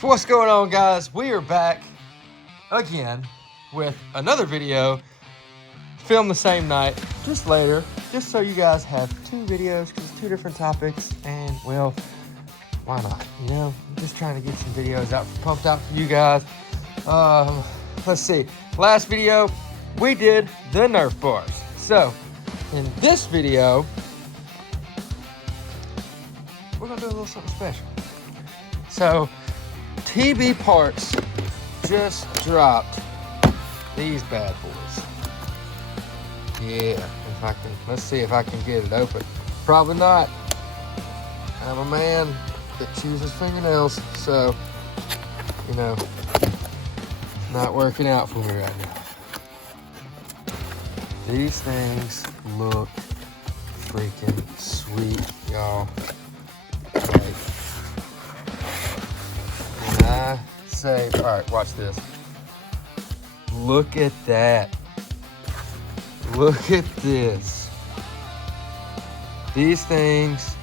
What's going on, guys? We are back again with another video filmed the same night, just later, just so you guys have two videos because it's two different topics, and well, why not? You know, I'm just trying to get some videos out, pumped out for you guys. Let's see. Last video we did the Nerf bars. So in this video, we're gonna do a little something special. So TB Parts just dropped these bad boys. Yeah, let's see if I can get it open. Probably not. I'm a man that chews his fingernails, so, you know, it's not working out for me right now. These things look freaking sweet, y'all. Like, when I say, all right, watch this. Look at that. Look at this. These things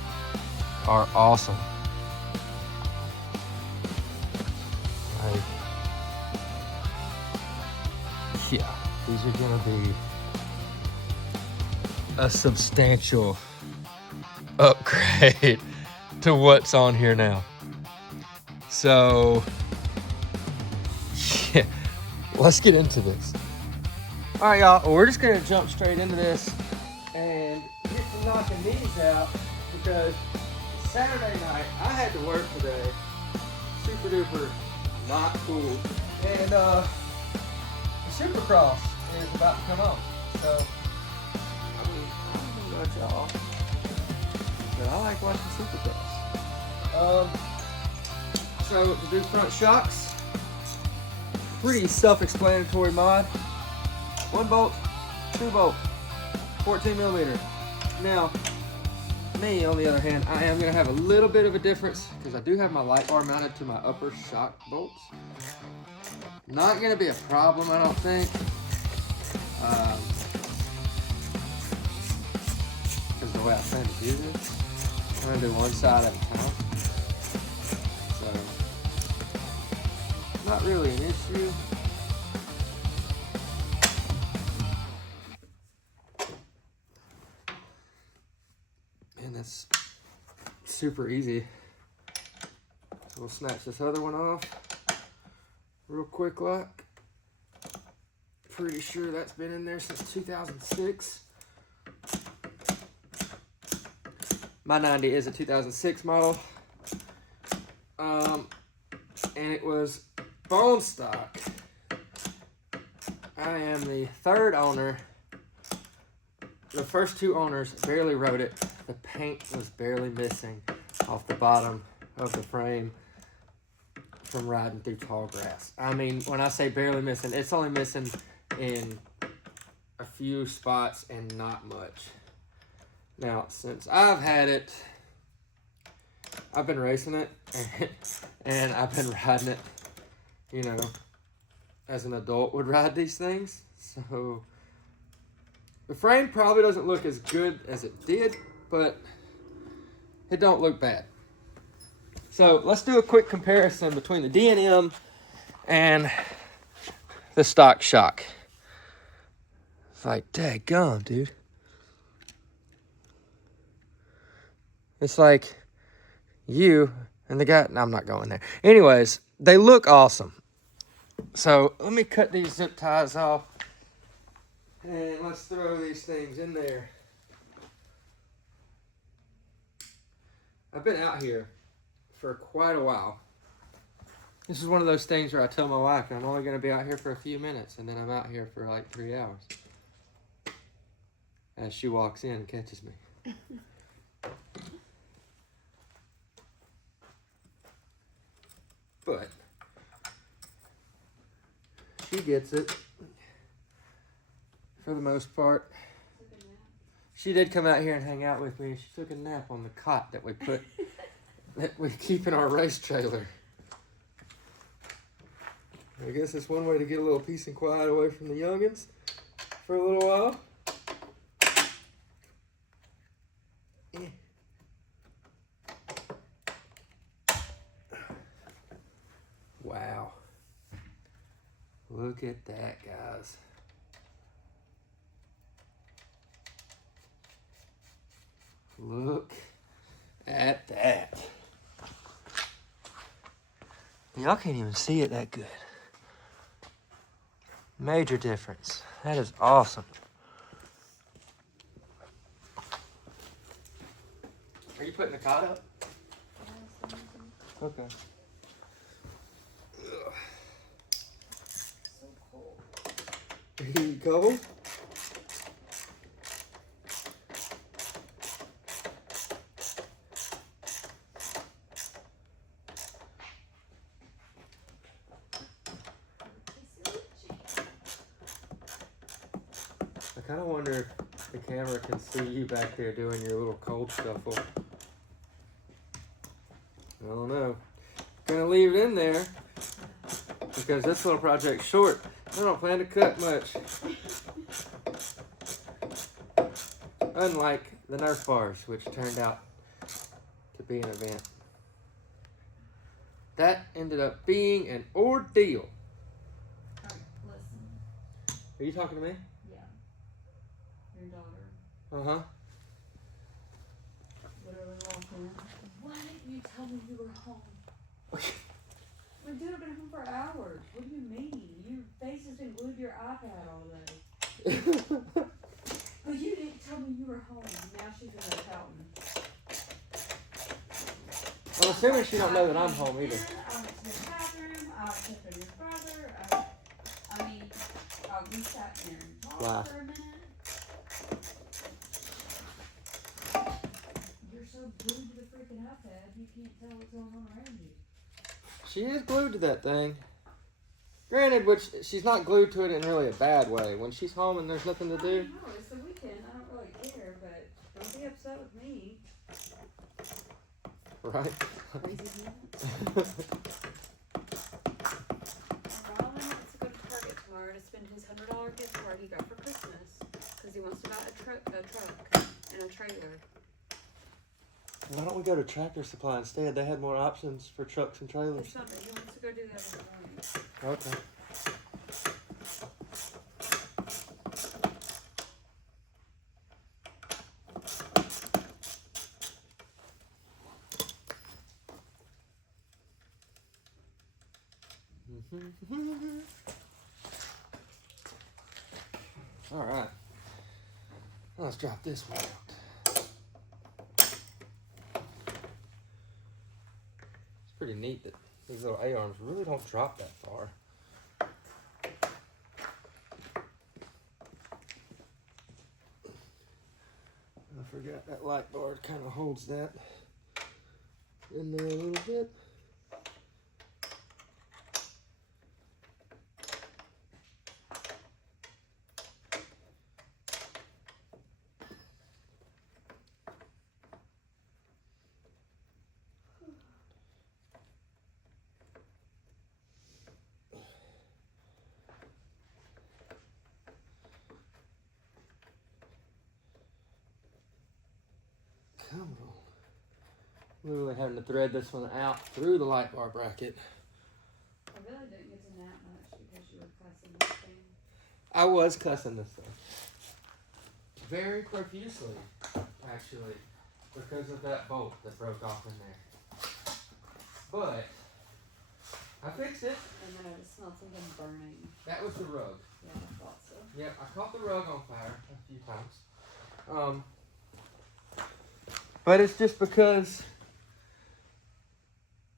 are awesome. Like, yeah, these are gonna be a substantial upgrade to what's on here now. So, yeah, let's get into this. All right, y'all, we're just gonna jump straight into this and get to knocking these out because Saturday night I had to work today. Super duper not cool. And the Supercross is about to come on. So, I mean, I don't know about y'all, but I like watching Supercross. So to do front shocks, pretty self-explanatory mod. 1 bolt, 2 bolt, 14 millimeter. Now, me on the other hand, I am gonna have a little bit of a difference because I do have my light bar mounted to my upper shock bolts. Not gonna be a problem, I don't think. Because the way I plan to do this, I'm gonna do one side at a time. So, not really an issue. And that's super easy. We'll snatch this other one off real quick like. Pretty sure that's been in there since 2006. My 90 is a 2006 model. And it was bone stock. I am the third owner. The first two owners barely rode it. The paint was barely missing off the bottom of the frame from riding through tall grass. I mean, when I say barely missing, it's only missing in a few spots and not much. Now, since I've had it, I've been racing it and I've been riding it, you know, as an adult would ride these things. So the frame probably doesn't look as good as it did, but it don't look bad. So let's do a quick comparison between the DNM and the stock shock. It's like, daggone, dude. It's like you and the guy, no, I'm not going there. Anyways, they look awesome. So let me cut these zip ties off and let's throw these things in there. I've been out here for quite a while. This is one of those things where I tell my wife I'm only going to be out here for a few minutes, and then I'm out here for like 3 hours. As she walks in and catches me. But she gets it for the most part. She did come out here and hang out with me. She took a nap on the cot that we put that we keep in our race trailer. I guess it's one way to get a little peace and quiet away from the youngins for a little while. Wow. Look at that, guys. Look at that. Y'all can't even see it that good. Major difference. That is awesome. Are you putting the cot up? Okay. Ugh. So cold. Are you cold? I kind of wonder if the camera can see you back there doing your little cold shuffle. I don't know. Gonna leave it in there because this little project's short. I don't plan to cut much. Unlike the Nerf bars, which turned out to be an event. That ended up being an ordeal. Alright, listen. Are you talking to me? Yeah. Your daughter Uh-huh. literally walked in. Why didn't you tell me you were home? Like, dude, I've been home for hours. What do you mean? Your face has been glued to your iPad all day. But you didn't tell me you were home. Now she's in the fountain. I'm assuming she don't know that I'm home either. I went to the bathroom. I checked on your brother. We sat there and talked Wow. for a minute. You're so glued to the freaking iPad, you can't tell what's going on around you. She is glued to that thing. Granted, which she's not glued to it in really a bad way. When she's home and there's nothing to do. No, it's the weekend. I don't really care, but don't be upset with me. Right? Crazy man. Robin wants to go to Target tomorrow to spend his $100 gift card he got for Christmas because he wants to buy a truck and a trailer. Why don't we go to Tractor Supply instead? They had more options for trucks and trailers. It's not that he wants to go do that in the morning. Okay. All right. Let's drop this one out. It's pretty neat that these little A-arms really don't drop that far. I forgot that light bar kind of holds that in there a little bit. Come on. Literally having to thread this one out through the light bar bracket. I really didn't get to nap much because you were cussing this thing. I was cussing this thing. Very profusely, actually, because of that bolt that broke off in there. But I fixed it. And then I just smelled something burning. That was the rug. Yeah, I thought so. Yep, I caught the rug on fire a few times. But it's just because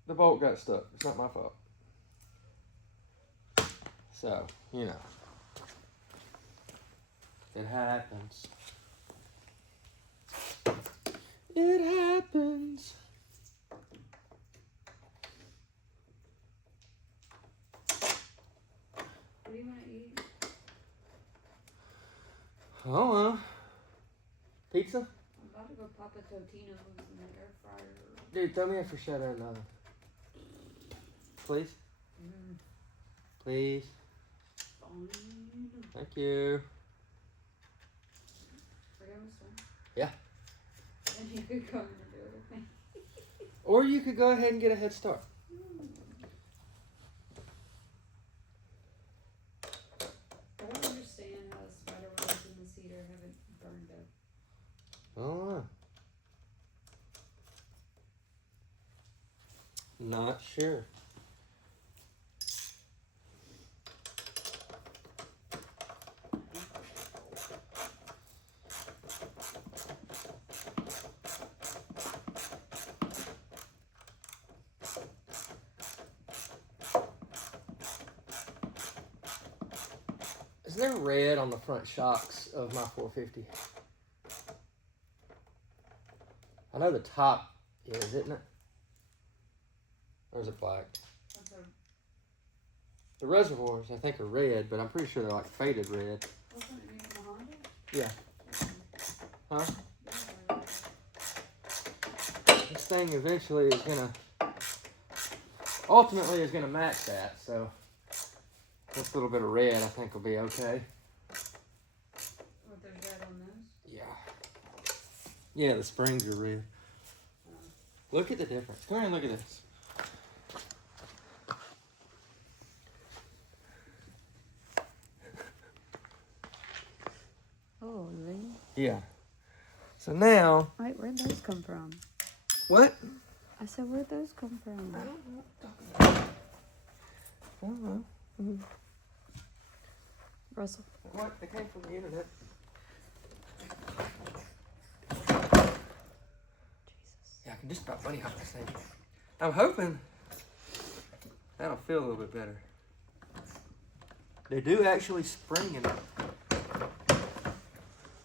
the bolt got stuck. It's not my fault. So, you know. It happens. It happens. What do you want to eat? Oh, pizza? I'm about to go pop a Totino's in the air fryer. Dude, throw me a bruschetta in the oven. Please? Please? Fine. Thank you. Are you almost done? Yeah. And you could come and do it with me. Or you could go ahead and get a head start. not sure. Is there red on the front shocks of my 450? I know the top is, isn't it? Or is it black? The reservoirs, I think, are red, but I'm pretty sure they're like faded red. Wasn't it used in Honda? Yeah. Huh? This thing eventually is ultimately is gonna match that, so this little bit of red I think will be okay. What, there's red on those? Yeah. Yeah, the springs are red. Look at the difference. Come here and look at this. Holy. Yeah. So now. Wait, where'd those come from? What? I said, where'd those come from? I don't know. Russell. What? They came from the internet. Jesus. Yeah, I can just about bunny hop this thing. I'm hoping that'll feel a little bit better. They do actually spring in it.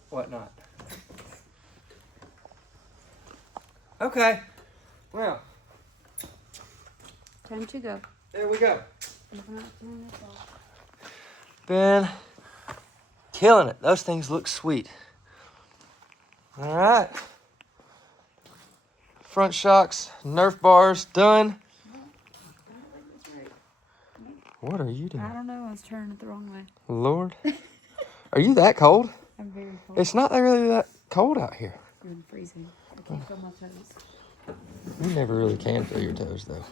Whatnot. Okay. Well. Time to go. There we go. Open up, turn this off. Been killing it. Those things look sweet. All right. Front shocks, Nerf bars done. What are you doing? I don't know. I was turning it the wrong way. Lord. Are you that cold? I'm very cold. It's not really that cold out here. I'm freezing. I can't feel my toes. You never really can feel your toes, though.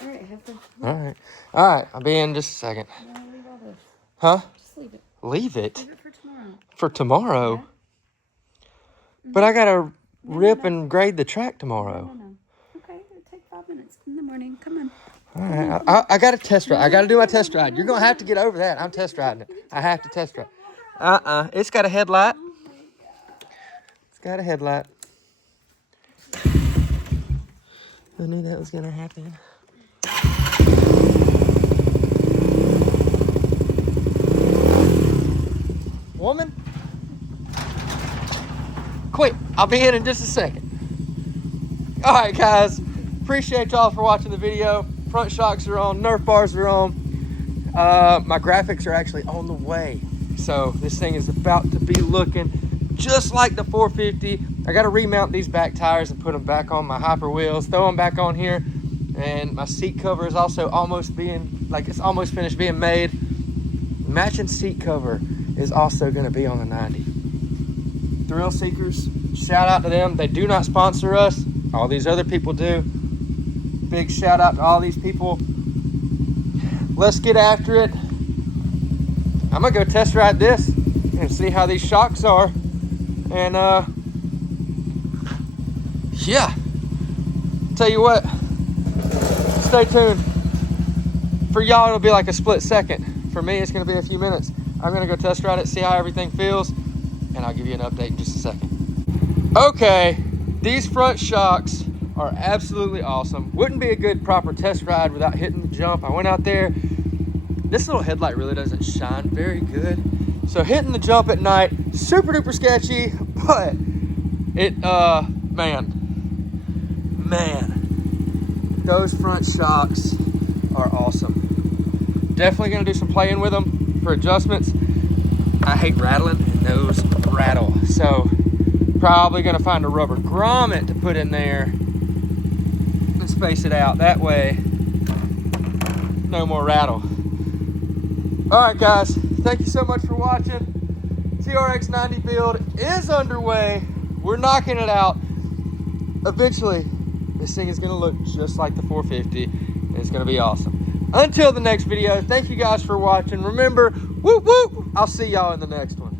All right, have to. All right. All right. I'll be in just a second. No, leave all this. Huh? Just leave it. Leave it? Leave it for tomorrow. For tomorrow? Yeah. Mm-hmm. But I got to rip no. and grade the track tomorrow. No. Okay, it'll take 5 minutes in the morning. Come on. All right. I got to test ride. I got to do my test ride. You're going to have to get over that. I'm test riding it. I have to test ride. It's got a headlight. It's got a headlight. I knew that was going to happen. Woman? Quick, I'll be in just a second. All right, guys. Appreciate y'all for watching the video. Front shocks are on. Nerf bars are on. My graphics are actually on the way. So this thing is about to be looking just like the 450. I got to remount these back tires and put them back on my hyper wheels. Throw them back on here. And my seat cover is also almost being, it's almost finished being made. Matching seat cover is also going to be on the 90. Thrill Seekers, shout out to them. They do not sponsor us. All these other people do. Big shout out to all these people. Let's get after it. I'm going to go test ride this and see how these shocks are. And, yeah. Tell you what, stay tuned. For y'all, it'll be like a split second. For me, it's going to be a few minutes. I'm going to go test ride it, see how everything feels, and I'll give you an update in just a second. Okay, these front shocks are absolutely awesome. Wouldn't be a good proper test ride without hitting the jump. I went out there. This little headlight really doesn't shine very good. So hitting the jump at night, super duper sketchy, but it, man, those front shocks are awesome. Definitely gonna do some playing with them for adjustments. I hate rattling and those rattle. So probably gonna find a rubber grommet to put in there and space it out. That way, no more rattle. All right, guys, thank you so much for watching. TRX 90 build is underway. We're knocking it out. Eventually, this thing is gonna look just like the 450, and it's gonna be awesome. Until the next video, thank you guys for watching. Remember, whoop whoop, I'll see y'all in the next one.